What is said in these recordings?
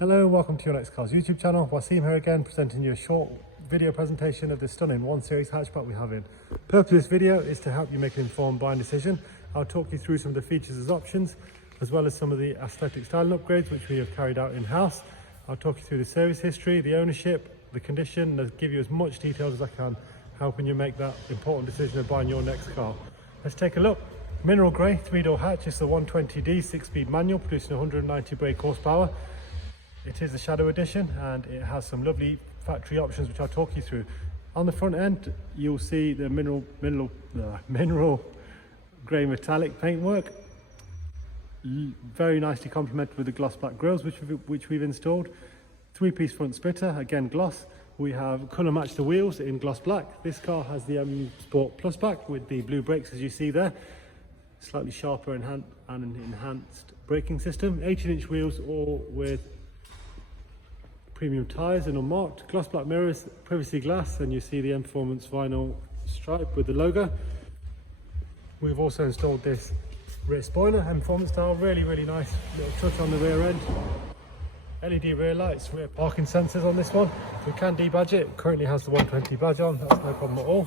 Hello and welcome to your Next Cars YouTube channel. Wasim here again, presenting you a short video presentation of the stunning 1 Series hatchback we have in. The purpose of this video is to help you make an informed buying decision. I'll talk you through some of the features as options, as well as some of the aesthetic styling upgrades which we have carried out in-house. I'll talk you through the service history, the ownership, the condition, and give you as much details as I can, helping you make that important decision of buying your next car. Let's take a look. Mineral grey 3-door hatch is the 120D 6-speed manual producing 190 brake horsepower. It is the Shadow Edition and it has some lovely factory options which I'll talk you through. On the front end you'll see the mineral grey metallic paintwork, very nicely complemented with the gloss black grills which we've installed. 3-piece front splitter, again gloss. We have colour matched the wheels in gloss black. This car has the M Sport Plus back with the blue brakes as you see there. Slightly sharper and enhanced braking system. 18-inch wheels, all with premium tyres and unmarked. Gloss black mirrors, privacy glass, and you see the M Performance vinyl stripe with the logo. We've also installed this rear spoiler, M Performance style, really nice little touch on the rear end. LED rear lights, rear parking sensors on this one. We can debadge it, currently has the 120 badge on, that's no problem at all.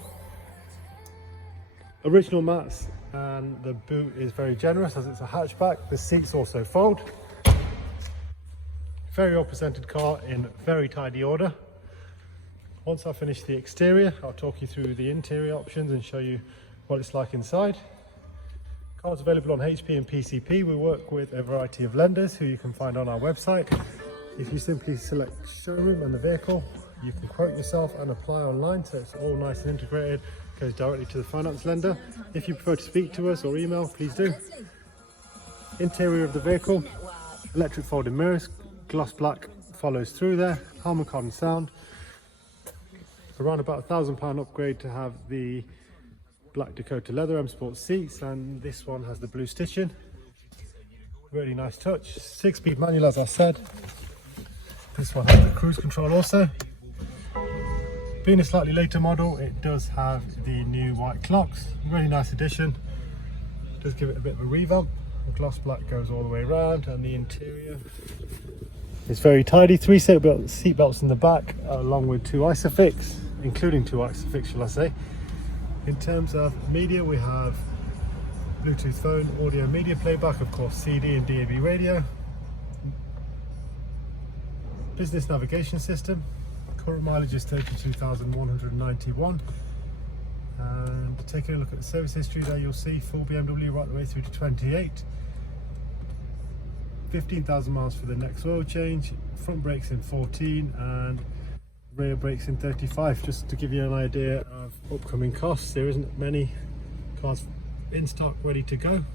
Original mats, and the boot is very generous as it's a hatchback. The seats also fold. Very well presented car in very tidy order. Once I finish the exterior, I'll talk you through the interior options and show you what it's like inside. Car's available on HP and PCP. We work with a variety of lenders who you can find on our website. If you simply select showroom and the vehicle, you can quote yourself and apply online, so it's all nice and integrated, goes directly to the finance lender. If you prefer to speak to us or email, please do. Interior of the vehicle, electric folding mirrors, gloss black follows through there, Harman Kardon sound. Around about £1,000 upgrade to have the black Dakota leather M Sport seats, and this one has the blue stitching. Really nice touch. 6-speed manual as I said. This one has the cruise control also. Being a slightly later model, it does have the new white clocks. Really nice addition. Does give it a bit of a revamp. The gloss black goes all the way around, and the interior is very tidy. 3 seat belts in the back, along with 2 Isofix, including 2 Isofix shall I say. In terms of media, we have Bluetooth phone, audio media playback, of course CD and DAB radio. Business navigation system. Current mileage is 32,191. And taking a look at the service history there, you'll see full BMW right the way through to 28. 15,000 miles for the next oil change, front brakes in 14 and rear brakes in 35. Just to give you an idea of upcoming costs, there isn't many cars in stock ready to go,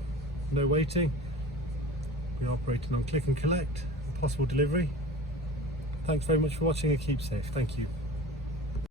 no waiting. We're operating on click and collect, possible delivery. Thanks very much for watching and keep safe. Thank you.